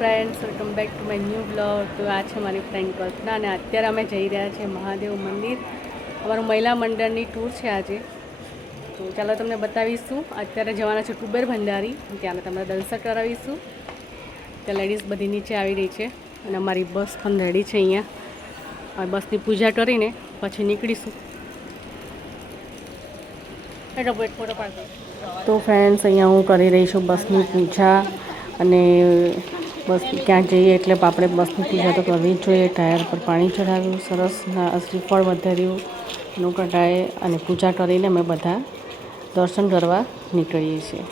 Friends, welcome back to my new blog. તો આ છે મારી ફ્રેન્ડ કલ્પના અને અત્યારે અમે જઈ રહ્યા છીએ મહાદેવ મંદિર. અમારું મહિલા મંડળની ટૂર છે આજે. તો ચાલો તમને બતાવીશું. અત્યારે જવાના છે કુબેર ભંડારી, ત્યાં તમને દર્શન કરાવીશું. ત્યાં લેડીઝ બધી નીચે આવી રહી છે અને અમારી બસ પણ રેડી છે અહીંયા. હવે બસની પૂજા કરીને પછી નીકળીશું. ફોટો પાડતો. તો ફ્રેન્ડ્સ, અહીંયા હું કરી રહી છું બસની પૂજા. અને બસ ક્યાં જઈએ એટલે આપણે બસની પૂજા તો કરવી જ જોઈએ. ટાયર પર પાણી ચડાવ્યું, સરસ શ્રીફળ વધાર્યું નોકટાએ અને પૂજા કરીને અમે બધા દર્શન કરવા નીકળીએ છીએ.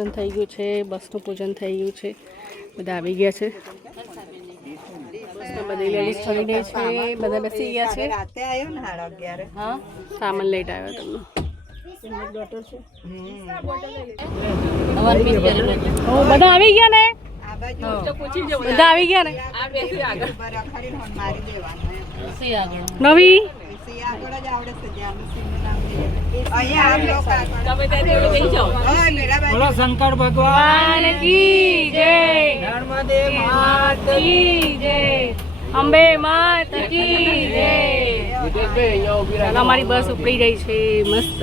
પૂજન થઈ ગયું છે, બસનું પૂજન થઈ ગયું છે, બધા આવી ગયા છે. બધી લેડીઝ ચડી ગઈ છે, બધા બેસી ગયા છે. હા, સામાન લઈને આવ્યો તમને. બધા આવી ગયા ને? બધા આવી ગયા ને? નવી શંકર ભગવાન કી જય, નર્મદે માત કી જય, અંબે માત કી જય. અમારી બસ ઉપડી ગઈ છે મસ્ત.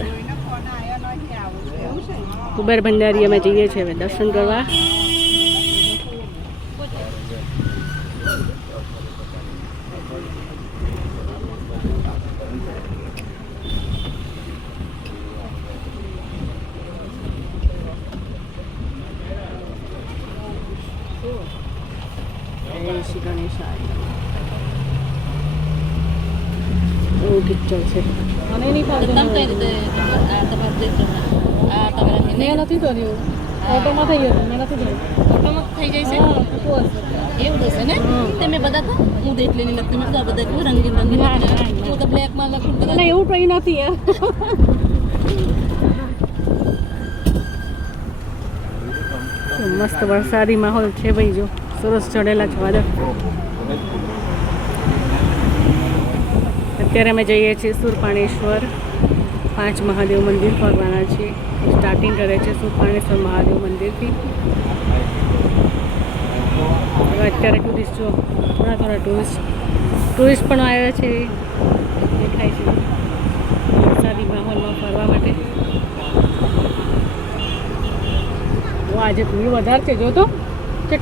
કુબેર ભંડારી અમે જઈએ છીએ હવે દર્શન કરવા. શ્રી ગણેશાય. એવું કિચડ છે. મને નહીં ફાવતું. મેં નથી કર્યું. ઓટોમાં થઈ ગયું. મેં નથી કર્યું. ઓટોમાં થઈ જાય છે. એવું હશે ને? તમે બધા તો હું દેખ લેની લગતી મેં બધા કેવું રંગીન રંગીન હું તો બ્લેકમાં લખું. ના એવું કંઈ નથી યાર. મસ્ત વરસાદી માહોલ છે ભાઈ, જો સરસ ચડેલા છે વાદળ. અત્યારે અમે જઈએ છીએ સુરપાણેશ્વર, 5 મહાદેવ મંદિર ફરવાના છીએ. સ્ટાર્ટિંગ કરે છે સુરપાણેશ્વર મહાદેવ મંદિરથી. હવે અત્યારે ટુરિસ્ટ જો થોડા ટુરિસ્ટ પણ આવ્યા છે, દેખાય છે વરસાદી માહોલમાં ફરવા માટે. આજે ભીડ વધારે છે, જો તો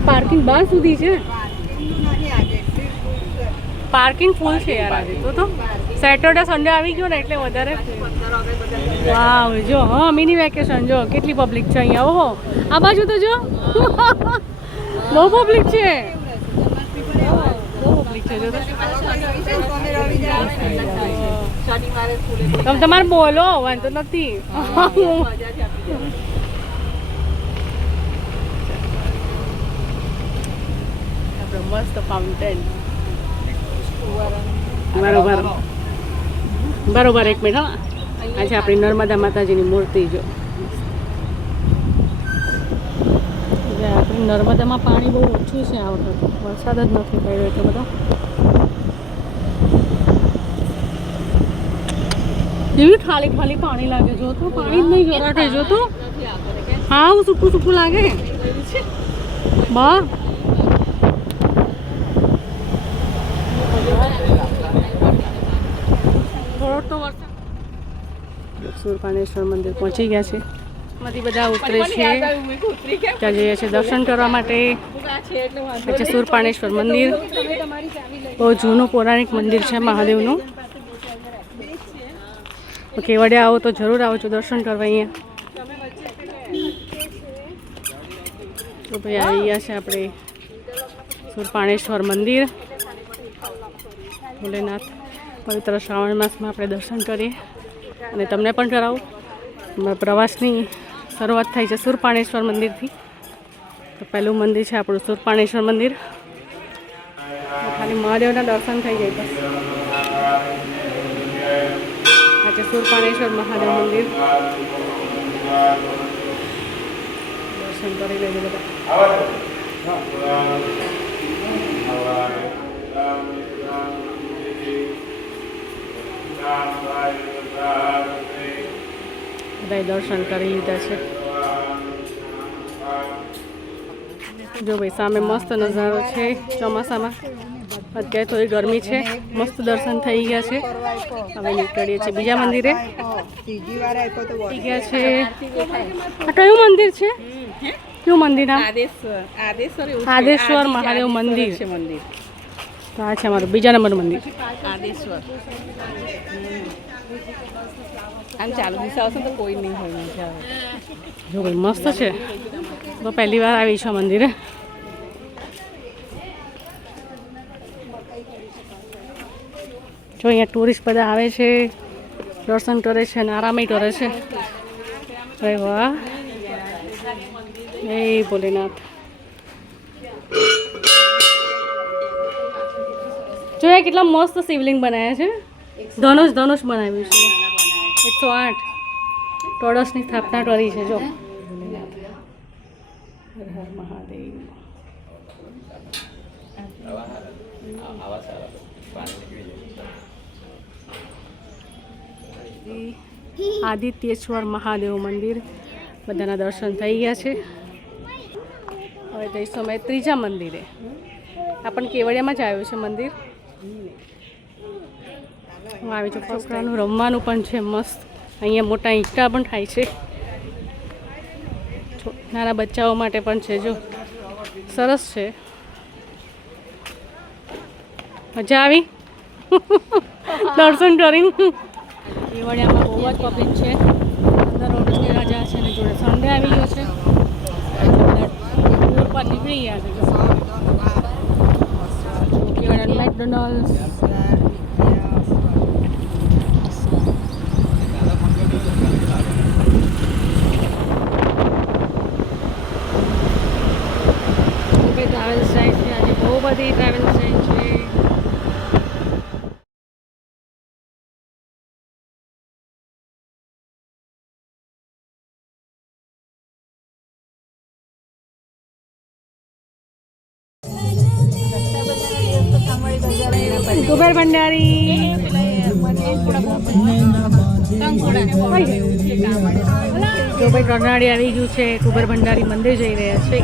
પાર્કિંગ બહાર સુધી છે. પાર્કિંગ ફૂલ છે યાર આજે તો સેટરડે સન્ડે આવી ગયો ને એટલે વધારે. વાવ, જો હા મિની વેકેશન જો કેટલી પબ્લિક છે અહીંયા. ઓહો આ બાજુ તો જો બહુ પબ્લિક છે, બહુ પબ્લિક છે. જો તમે તમારે બોલો, વાંધો નથી. મસ્ત ફાઉન્ટેન. બરોબર 1 મિનિટ. હા આજે આપણી નર્મદા માતાજીની મૂર્તિ જો. આપણી નર્મદામાં પાણી બહુ ઓછું છે આ વખત, વરસાદ જ નથી પડ્યો એટલો બધો. કેવી ખાલી ખાલી પાણી લાગે, જો તો પાણી જ નહીં ગરાટે. જો તો હા સૂકું લાગે બા. સુરપાણેશ્વર મંદિર પહોંચી ગયા છે. માંથી બધા ઉતરે છે, ત્યાં જઈએ છીએ દર્શન કરવા માટે. પછી સુરપાણેશ્વર મંદિર બહુ જૂનું પૌરાણિક મંદિર છે મહાદેવનું. કેવડિયા આવો તો જરૂર આવજો દર્શન કરવા અહીંયા. તો ભાઈ આવી ગયા છે આપણે સુરપાણેશ્વર મંદિર. ભોલેનાથ પવિત્ર શ્રાવણ માસમાં આપણે દર્શન કરીએ અને તમને પણ કરાવું. પ્રવાસની શરૂઆત થાય છે સુરપાણેશ્વર મંદિરથી. તો પહેલું મંદિર છે આપણું સુરપાણેશ્વર મંદિર. ખાલી મહાદેવના દર્શન થઈ જાય બસ. આજે સુરપાણેશ્વર મહાદેવ મંદિર દર્શન કરી લેજો બધા. બધાએ દર્શન કરી લીધા છે. જો ભાઈ સામે મસ્ત નજારો છે ચોમાસામાં. અત્યારે થોડી ગરમી છે, મસ્ત દર્શન થઈ ગયા છે. હવે નીકળીએ છીએ બીજા મંદિરે. થઈ ગયા છે. આ કયું મંદિર છે? કયું મંદિર નામ? આદેશ્વર મહાદેવ મંદિર. તો આ છે અમારું બીજા નંબરનું મંદિર આદેશ્વર. આમ ચાલુ દિવસે આવશે તો કોઈ નહીં હોય. મજા આવે. જો ભાઈ મસ્ત છે. તો પહેલી વાર આવી છે મંદિરે. જો અહીંયા ટુરિસ્ટ બધા આવે છે, દર્શન કરે છે અને આરામ કરે છે. અરે વાહ, જય ભોલેનાથ. જો એ કેટલા મસ્ત શિવલિંગ બનાવ્યા છે. ધનુષ બનાવ્યું છે. 108 ટોળસની સ્થાપના કરી છે. જો હર હર મહાદેવ. આદિત્યેશ્વર મહાદેવ મંદિર બધાના દર્શન થઈ ગયા છે. હવે જઈશું અમે ત્રીજા મંદિરે. આ પણ કેવડિયામાં જ આવ્યું છે મંદિર. હું આવી છું. છોકરાનું રમવાનું પણ છે મસ્ત. અહીંયા મોટા ઈંટા પણ થાય છે, નાના બચ્ચાઓ માટે પણ છે. જો સરસ છે. મજા આવી દર્શન કરીને. કેવડિયામાં બહુ જ પબ્લિક છે. 15 ઓગસ્ટની રજા છે ને જોડે સન્ડે આવી ગયો છે. ટૂર પર નીકળી ગયા છે. કેવડિયા મેકડોનલ્ડ્સ. ટ્રાવેલ્સ જાય છે આજે, બહુ બધી ટ્રાવેલ્સ જાય છે. કુબેર ભંડારી તો ભાઈ કરનાળી આવી ગયું છે. કુબેર ભંડારી મંદિર જઈ રહ્યા છે.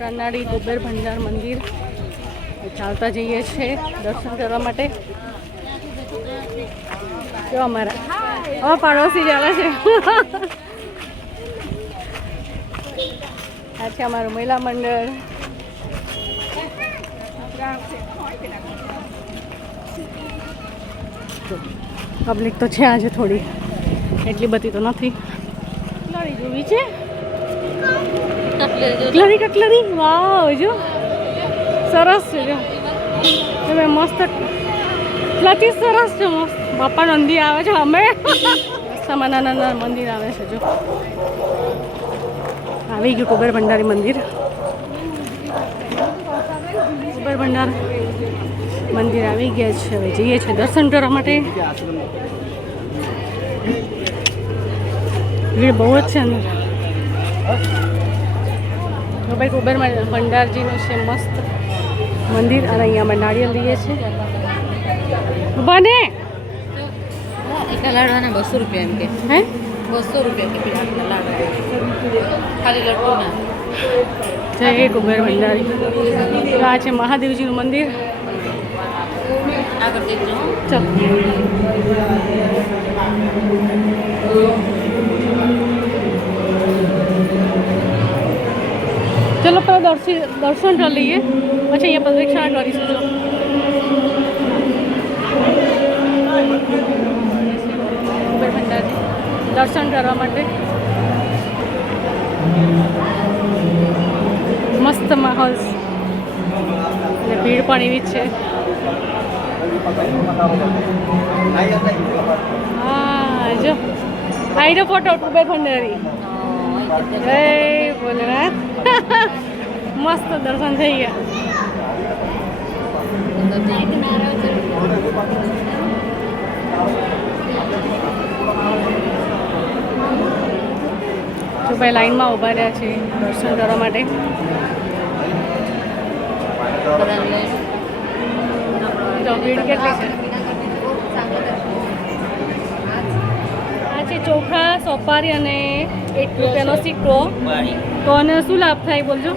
કરનાળી કુબેર ભંડાર મંદિર ચાલતા જઈએ છીએ દર્શન કરવા માટે. જો અમારા પાડોશી ચાલે છે. આ છે અમારું મહિલા મંડળ. પબ્લિક તો છે આજે થોડી, એટલી બધી તો નથી. કટલરી જોવી છે. કટલરી વાવ, જો સરસ છે. જો તમે મસ્ત કટલરી સરસ છે, મસ્ત. બાપા નંદી આવે છે. અમે રસ્તામાં નાના નાના મંદિર આવે છે. જો આવી ગયું કુબેર ભંડારી મંદિર. કુબેર ભંડાર મંદિર આવી ગયા છે. હવે જઈએ છીએ દર્શન કરવા માટે. ભીડ બહુ જ છે અંદર. તો ભાઈ કુબેર ભંડારજીનું છે મસ્ત મંદિર. અને અહીંયા અમે નાળિયેર લઈએ છીએ. બને લાડવાના 200 રૂપિયા એમ કે. હે 200 રૂપિયા કે લાડવા ખાલી લડ્ડુના. જય કુબેર ભંડારી. આ છે મહાદેવજીનું મંદિર. આગળ દેખજો. ચાલો ચલો પહેલાં દર્શન કરી લઈએ, પછી અહીંયા પ્રદક્ષિણા કરીશું. જો કુબેર ભંડારી દર્શન કરવા માટે મસ્ત માહોલ અને ભીડ પણ એવી જ છે. હા જો આઈનો ફોટો કુબેર ભંડારી. જય ભોલેનાથ. મસ્ત દર્શન થઈ ગયા. જો ભાઈ લાઈનમાં ઊભા રહ્યા છે દર્શન કરવા માટે. તો ભીડ કેટલી છે. આ છે ચોખા, સોપારી અને 1 રૂપિયાનો સિક્કો. તો આને શું લાભ થાય બોલજો.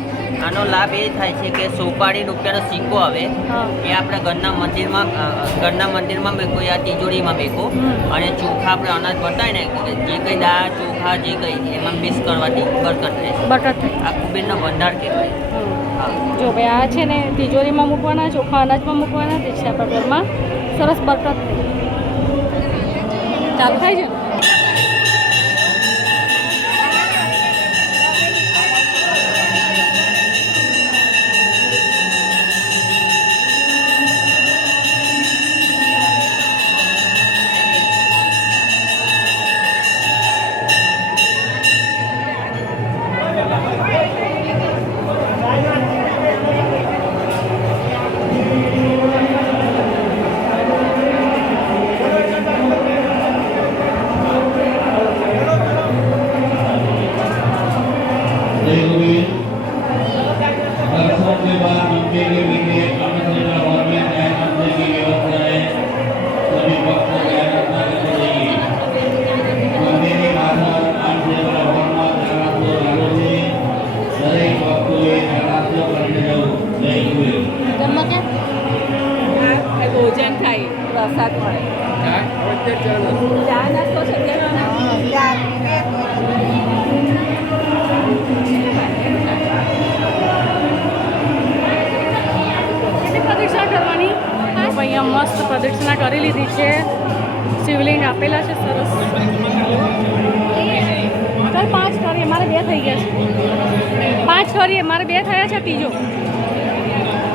આનો લાભ એ થાય છે કે સોપારી રૂપિયાનો સિક્કો આવે હા એ આપણે ઘરના મંદિરમાં મેકો યા તિજોરીમાં મેકો. અને ચોખા આપણે અનાજ બતાય ને કે જે કંઈ દાળ ચોખા જે કંઈ એમાં મિક્સ કરવાથી બરકત થાય છે. બરકત થાય. આ કુબેરનો ભંડાર કહેવાય. જો ભાઈ આ છે ને તિજોરીમાં મૂકવાના, ચોખા અનાજમાં મૂકવાના, તે છે આપણા ઘરમાં સરસ બરકત થાય. ચાલુ થાય છે. ભોજન થાય, પ્રસાદ મળે. ચા નાસ્તો છે પ્રદક્ષિણા કરવાની. અહીંયા મસ્ત પ્રદક્ષિણા કરી લીધી છે. શિવલિંગ આપેલા છે સરસ. ચાલ 5 કરીએ, મારે 2 થઈ ગયા છે. 5 કરીએ, મારે 2 થયા છે. ત્રીજો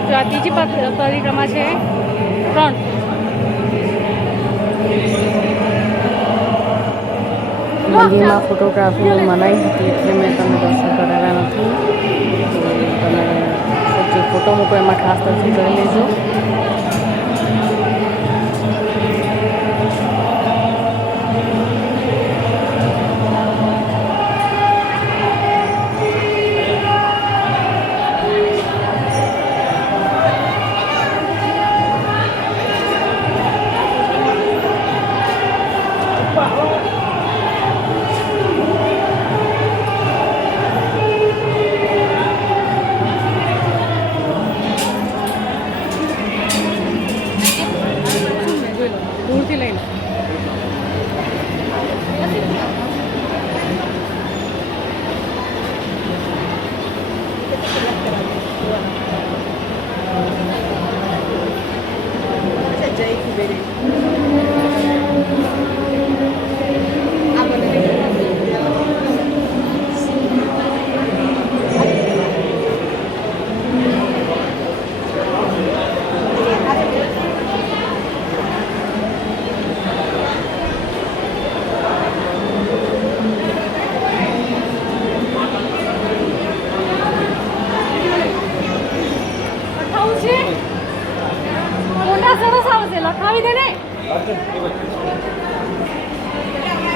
જો આ ત્રીજી પરિક્રમા છે. 3 મંદિરમાં ફોટોગ્રાફીની મનાઈ હતી એટલે મેં તમને દર્શન કરાવ્યા નથી. તમે જે ફોટો મૂકો એમાં ખાસ દર્શન કરી લેજો.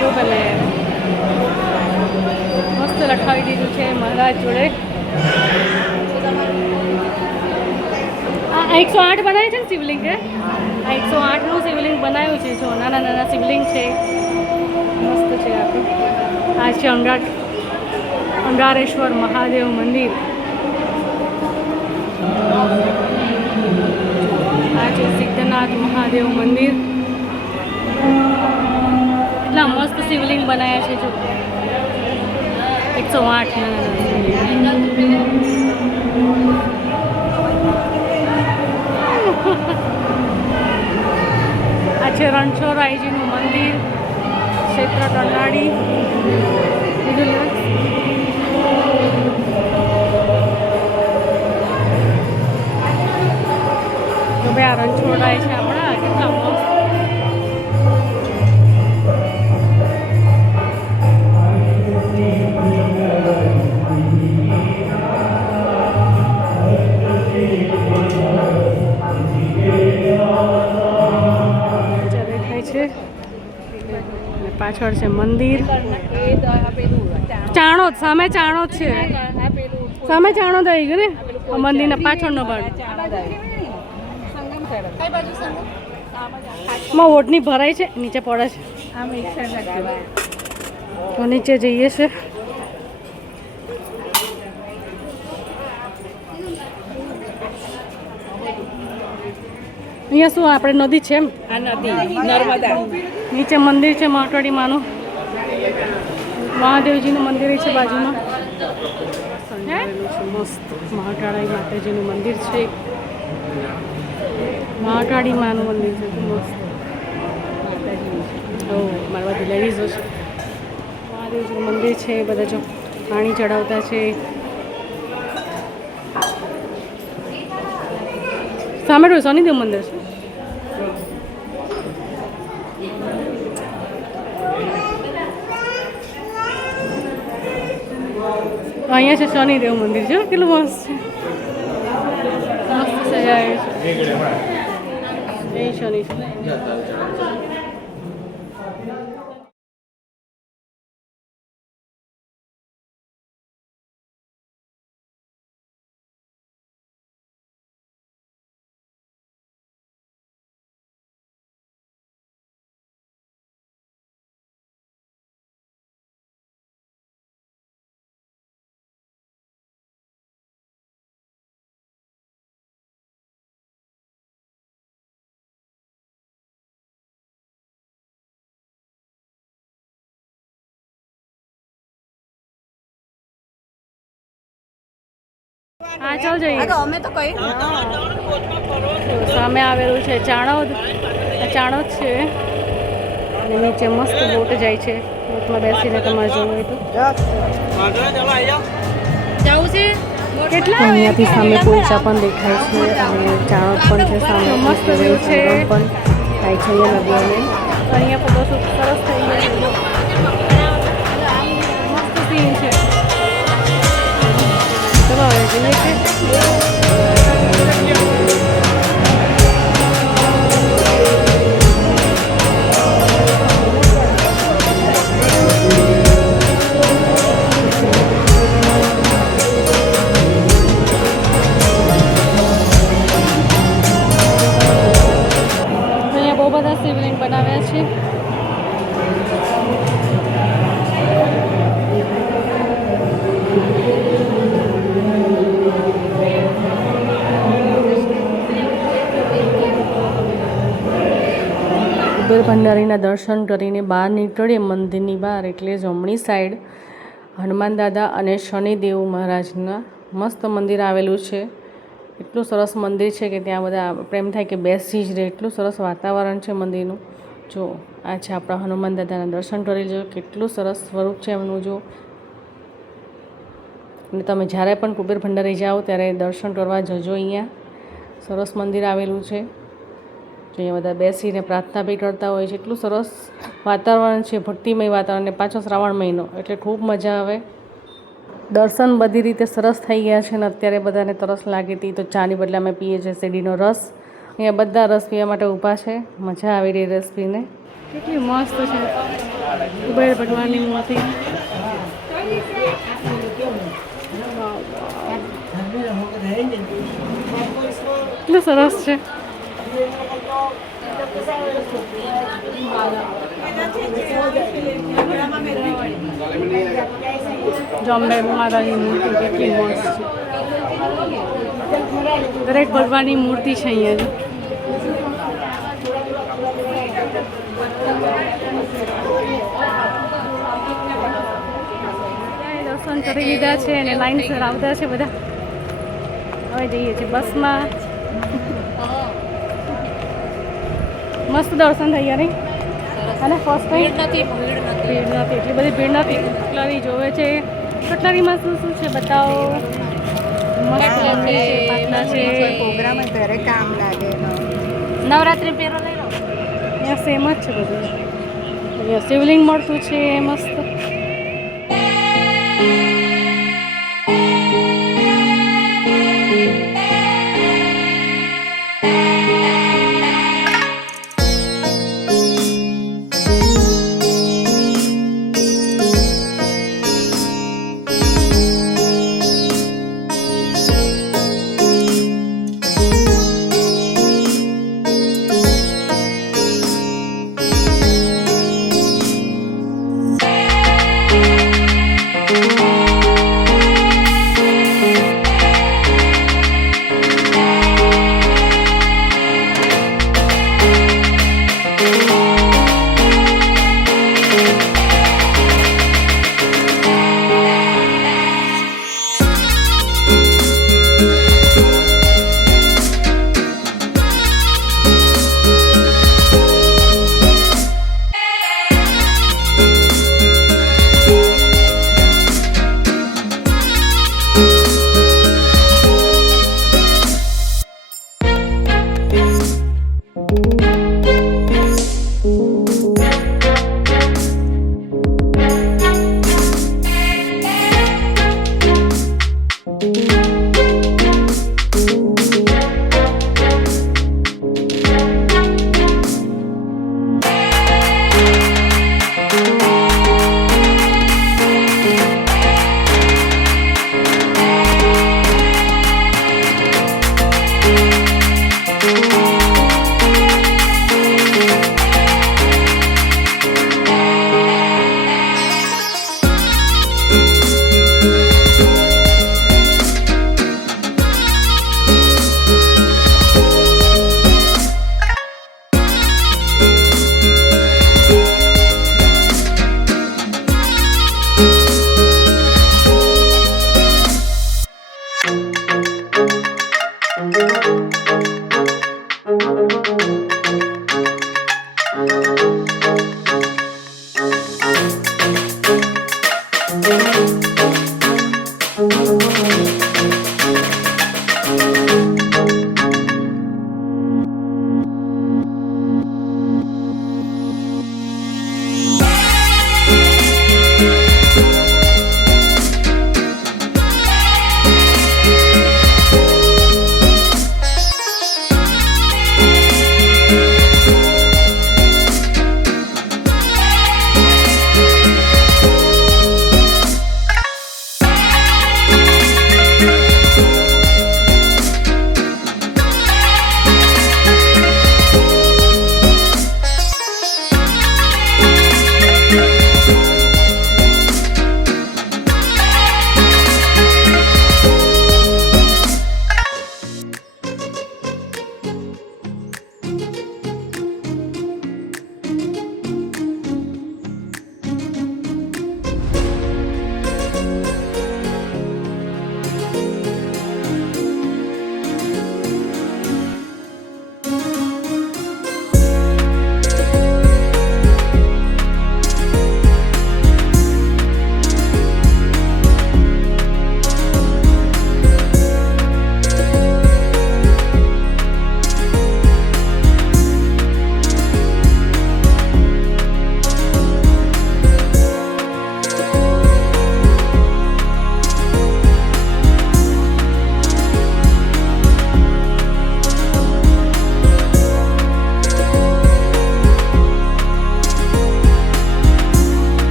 જો પેલે મસ્ત લખાવી દીધું છે મહારાજ જોડે. આ 108 બનાવ્યું છે ને શિવલિંગ કે આ 108નું શિવલિંગ બનાવ્યું છે. જો નાના નાના શિવલિંગ છે, મસ્ત છે આખું. આ છે અંગારેશ્વર મહાદેવ મંદિર. આ છે સિદ્ધનાથ મહાદેવ મંદિર. એટલા મસ્ત શિવલિંગ બનાવ્યા છે. જો 108 નાના આ છે રણછોડરાયજીનું મંદિર, ક્ષેત્ર ટંડાળી. તો ભાઈ આ રણછોડરાય છે આપણા, કેટલા મસ્ત. પાછળ છે મંદિર. ચાણોદ સામે ચાણોદ છે, સામે ચાણોદ આવી ગયું ને. મંદિરના પાછળનો ભાગ માં ઓઢની ભરાય છે, નીચે પડે છે. તો નીચે જઈએ છે. અહીંયા શું આપણે નદી છે એમ? આ નદી નર્મદા. નીચે મંદિર છે મહાકાળી માનું, મહાદેવજીનું મંદિર છે બાજુમાં. મસ્ત મહાકાળી માતાજીનું મંદિર છે, મહાકાળી માનું મંદિર છે મસ્ત. ઓ મારા બધી લેડીઝો છે. મહાદેવજીનું મંદિર છે, બધા જો પાણી ચડાવતા છે. સામે શનિદેવ મંદિર છે. અહીંયા છે શનિદેવ મંદિર છે, કેટલું મસ્ત છે, મસ્ત સજાયું છે. જય શનિ. હા ચાલ જઈએ. અમે તો કઈ સામે આવેલું છે ચાણોદ. આ ચાણોદ છે અને નીચે મસ્ત બોટ જાય છે. બોટમાં બેસીને તમારે જવું હોય તો જવું છે. અહીંયાથી સામે પોઈચા પણ દેખાય છે અને ચાણોદ પણ છે સામે. મસ્ત વ્યૂ છે પણ થાય છે અહીંયા નદીઓને. અહીંયા ફોટો સરસ થઈ ગયો. મસ્ત સીન છે. ચલો હવે જઈએ છે. અહીંયા બહુ બધા શિવલિંગ બનાવ્યા છે. કુબેર ભંડારીના દર્શન કરીને બહાર નીકળીએ મંદિરની બહાર એટલે જમણી સાઈડ હનુમાન દાદા અને શનિદેવ મહારાજના મસ્ત મંદિર આવેલું છે. એટલું સરસ મંદિર છે કે ત્યાં બધા પ્રેમ થાય કે બેસી જ રહે. એટલું સરસ વાતાવરણ છે મંદિરનું. જો આ છે આપણા હનુમાન દાદાના દર્શન કરી લેજો. કેટલું સરસ સ્વરૂપ છે એમનું. જો અને તમે જ્યારે પણ કુબેર ભંડારી જાઓ ત્યારે દર્શન કરવા જજો. અહીંયા સરસ મંદિર આવેલું છે. અહીંયા બધા બેસીને પ્રાર્થના બી કરતા હોય છે. એટલું સરસ વાતાવરણ છે, ભક્તિમય વાતાવરણ. અને પાછો શ્રાવણ મહિનો એટલે ખૂબ મજા આવે. દર્શન બધી રીતે સરસ થઈ ગયા છે. અને અત્યારે બધાને તરસ લાગી હતી તો ચાની બદલે અમે પીએ છીએ શેરડીનો રસ. અહીંયા બધા રસ પીવા માટે ઊભા છે. મજા આવી રહી રસ પીને. કેટલી મસ્ત છે કુબેર ભગવાનની મૂર્તિ. કેટલું સરસ છે. જો અંબે માતાની મૂર્તિ કેટલી મસ્ત છે. દરેક ભગવાનની મૂર્તિ છે અહીંયા. દર્શન કરી લીધા છે અને લાઈનસર આવતા છે બધા. હવે જઈએ છીએ બસમાં. મસ્ત દર્શન થઈ ગયા નહીં? અને ફર્સ્ટ ટાઈમ ભીડ નથી, એટલી બધી ભીડ નથી. કટલરી જોવે છે. કટલરીમાં શું શું છે બતાવો. મસ્ત મમ્મી છે, પાટલા છે. પ્રોગ્રામ ઘરે કામ લાગે. નવરાત્રિ પહેરો લઈ લો. અહીંયા સેમ જ છે બધું. અહીંયા શિવલિંગ મળતું છે મસ્ત.